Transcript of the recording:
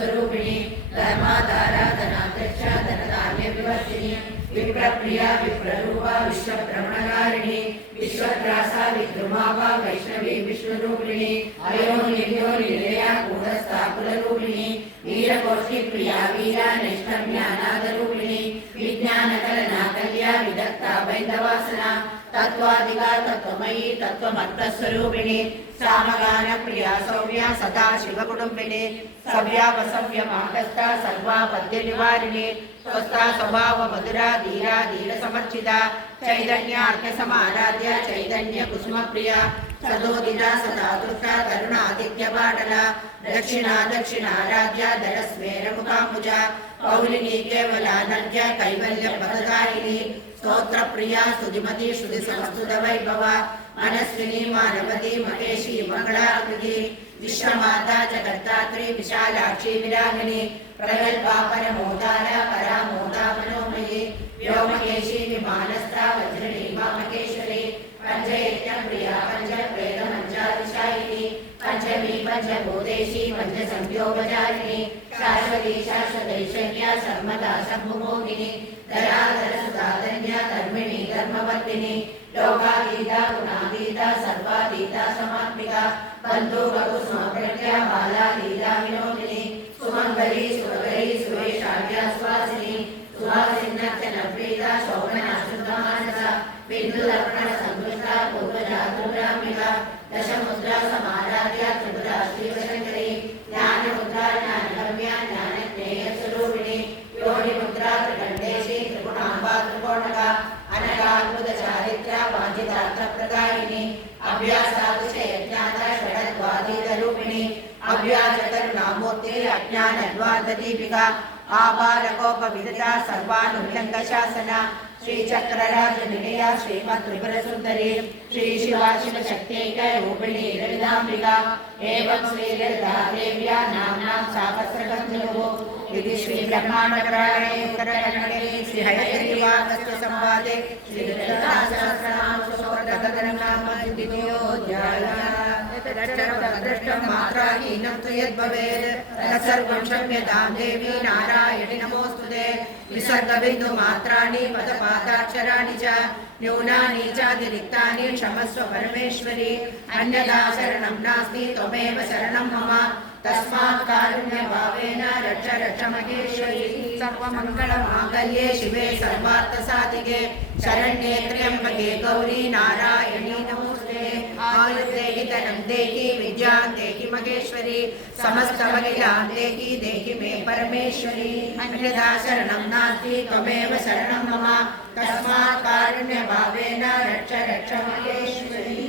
स्वरूपिणी धर्माधाराधनाध्यक्षा धनधान्य विवर्तिनी विप्रप्रिया विप्ररूपा विश्वभ्रमणकारिणी विश्वत्रासा विद्रुमावा वैष्णवी विष्णुरूपिणी अयोनिर्योनिलया कूटस्था कुलरूपिणी वीरकोटिप्रिया वीरा नैष्कर्म्यानादरूपिणी विज्ञानकलना कल्या विदग्धा वैन्दवासना तत्त्वादिका तत्त्वमयी तत्त्वमत्तस्वरूपिणी सामगान प्रिया सौम्या सदा शिवकुटुम्बिनी सव्यावसव्य मातस्था सर्वापद्य निवारिणी स्वस्था स्वभाव मधुरा धीरा धीर समर्चिता चैतन्यार्थ समाराध्य चैतन्य कुसुम प्रिया सदोदिता सदा तृष्टा करुणादित्य पाटला दक्षिणा दक्षिणाराध्या धरस्मेर मुखाम्बुजा कौलिनी केवलानद्य कैवल्य पदधारिणी स्तोत्र प्रिया स्तुतिमती श्रुति संस्तुत वैभव मनस्विनी मानवती महेशी मंगलाकृति विश्वमाता जगद्धात्री विशालाक्षी विरागिणी प्रगल्भा परमोदारा परामोदा मनोमयी व्योमकेशी विमानस्था वज्रणी वामकेश्वरी पंचयज्ञ प्रिया पंचप्रेद मंचादिशायिनी पंचमी पंचभूतेशी पंचसंध्योपचारिणी शाश्वती शाश्वतैश्वर्या सर्वदा सर्वभोगिनी दयाधर सुधाधन्या धर्मिणी धर्मवर्तिनी लोकातीता गुणातीता सर्वातीता समात्मिका बंधु कुसुमप्रज्ञा बालातीता विनोदिनी सुमंगली सुभगरी सुवेशाढ्या सुवासिनी सुवासिन्यर्चनप्रीता शोभना शुद्धमानसा बिन्दुदर्पण संतुष्टा पूर्वजा दुर्गाम्बिका दशमुद्रा समाराध्या त्रिपुरा श्रीवशङ्करी ज्ञानमुद्रा ज्ञानगम्या ज्ञानज्ञेयस्वरूपिणी योनिमुद्रा त्रिकण्डेशी त्रिपुणाम्बा त्रिकोणका अनगाद्भुत चारित्र्या वाञ्छितार्थप्रदायिनी अभ्यासातिशयज्ञाता षडद्वादीतरूपिणी अव्याजकरुणामूर्ति अज्ञानद्वाददीपिका आबालकोपविदता सर्वानुल्लङ्घशासना श्रीचक्रराजनिलया श्रीमत्त्रिपुरसुन्दरी श्रीशिवा शिवशक्त्यैकरूपिणी ललिताम्बिका एवं श्रीललिता देव्या नाम्नां सहस्रकन्धुः इति श्रीब्रह्माण्डपुराणे उत्तरकन्नडे श्रीहयग्रीवागस्त्यसंवादे श्रीललितासहस्रनामस्तोत्रकथननामद्वितीयोऽध्यायः तदक्षरपददृष्टं मात्राहीनं तु यद्भवेत् तत्सर्वं क्षम्यतां देवी नारायणि नमोऽस्तुते विसर्गबिन्दुमात्राणि पदपादाक्षराणि च न्यूनानि चातिरिक्तानि क्षमस्व परमेश्वरी अन्यथा शरणं नास्ति त्वमेव शरणं मम तस्मात् कारुण्यभावेन रक्ष रक्ष महेश्वरी सर्वमङ्गलमाङ्गल्ये शिवे सर्वार्थसाधिके शरण्ये त्र्यम्बके गौरी नारायणी नमोऽस्तुते आयुर्देहि धनं देहि विद्यां देहि महेश्वरी समस्तमखिलां देहि देहि मे परमेश्वरी अन्यथा शरणं नास्ति त्वमेव शरणं मम तस्मात् कारुण्यभावेन रक्ष रक्ष महेश्वरी।